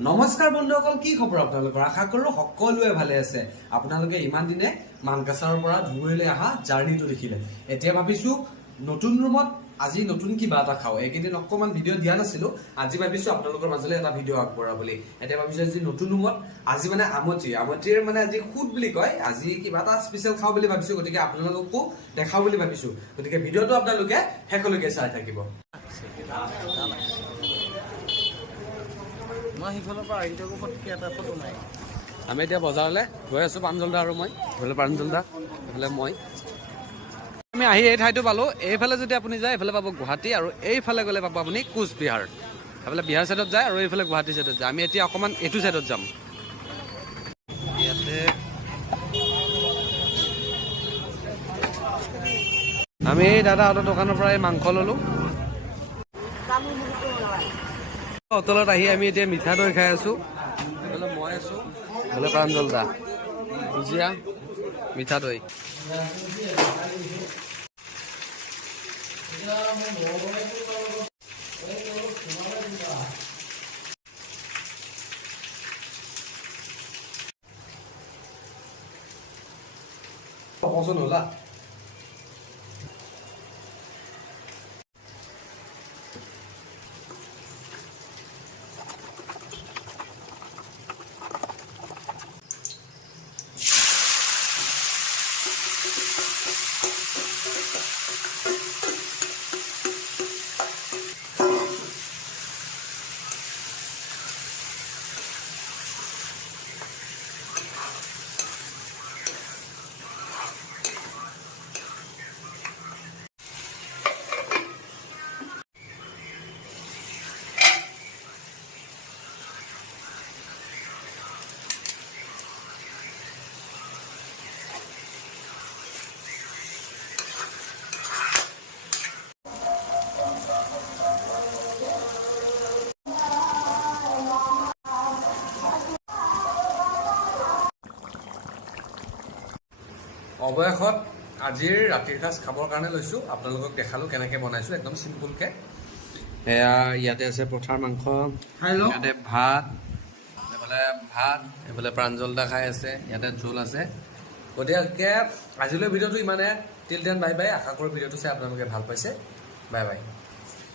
নমস্কাৰ বন্ধুসকল, কি খবৰ আপোনালোকৰ? আশা কৰো সকলোৱে ভালে আছে। আপোনালোকে ইমান দিনে মানকাছাৰৰ পৰা ধুবুৰীলৈ অহা জাৰ্নিটো দেখিলে। এতিয়া ভাবিছো নতুন ৰুমত আজি নতুন কিবা এটা খাওঁ। এইকেইদিন অকণমান ভিডিঅ' দিয়া নাছিলো, আজি ভাবিছো আপোনালোকৰ মাজলৈ এটা ভিডিঅ' আগবঢ়া বুলি। এতিয়া ভাবিছো আজি নতুন ৰুমত আজি মানে আমটিৰ মানে আজি খুদ বুলি কয়, আজি কিবা এটা স্পেচিয়েল খাওঁ বুলি ভাবিছো। গতিকে আপোনালোককো দেখাওঁ বুলি ভাবিছো। গতিকে ভিডিঅ'টো আপোনালোকে শেষলৈকে চাই থাকিব। আমি এতিয়া বজাৰলৈ গৈ আছো, প্ৰাঞ্জলদা আৰু মই। এইফালে প্ৰাঞ্জলদা, এইফালে মই। আমি আহি এই ঠাইটো পালো। এইফালে যদি আপুনি যায় এইফালে পাব গুৱাহাটী, আৰু এইফালে গ'লে পাব আপুনি কোচবিহাৰ। এইফালে বিহাৰ চাইডত যায় আৰু এইফালে গুৱাহাটী চাইডত যায়। আমি এতিয়া অকণমান এইটো চাইডত যাম। ইয়াতে আমি দাদাহঁতৰ দোকানৰ পৰা এই মাংস ললো। হোটেলত আহি আমি এতিয়া মিঠা দৈ খাই আছো। মই আছো, এইফালে প্ৰাঞ্জলদা, ভুজিয়া, মিঠা দৈ। পচন্দ হলা? অৱশেষত আজিৰ ৰাতিৰ সাঁজ খাবৰ কাৰণে লৈছোঁ। আপোনালোকক দেখালোঁ কেনেকৈ বনাইছোঁ, একদম চিম্পুলকৈ। এয়া ইয়াতে আছে পঠাৰ মাংস, ইয়াতে ভাত, এইফালে প্ৰাঞ্জলদা খাই আছে, ইয়াতে জোল আছে। গতিকে আজিলৈ ভিডিঅ'টো ইমানে। Till then bye bye. আশা কৰোঁ ভিডিঅ'টো চাই আপোনালোকে ভাল পাইছে। Bye bye.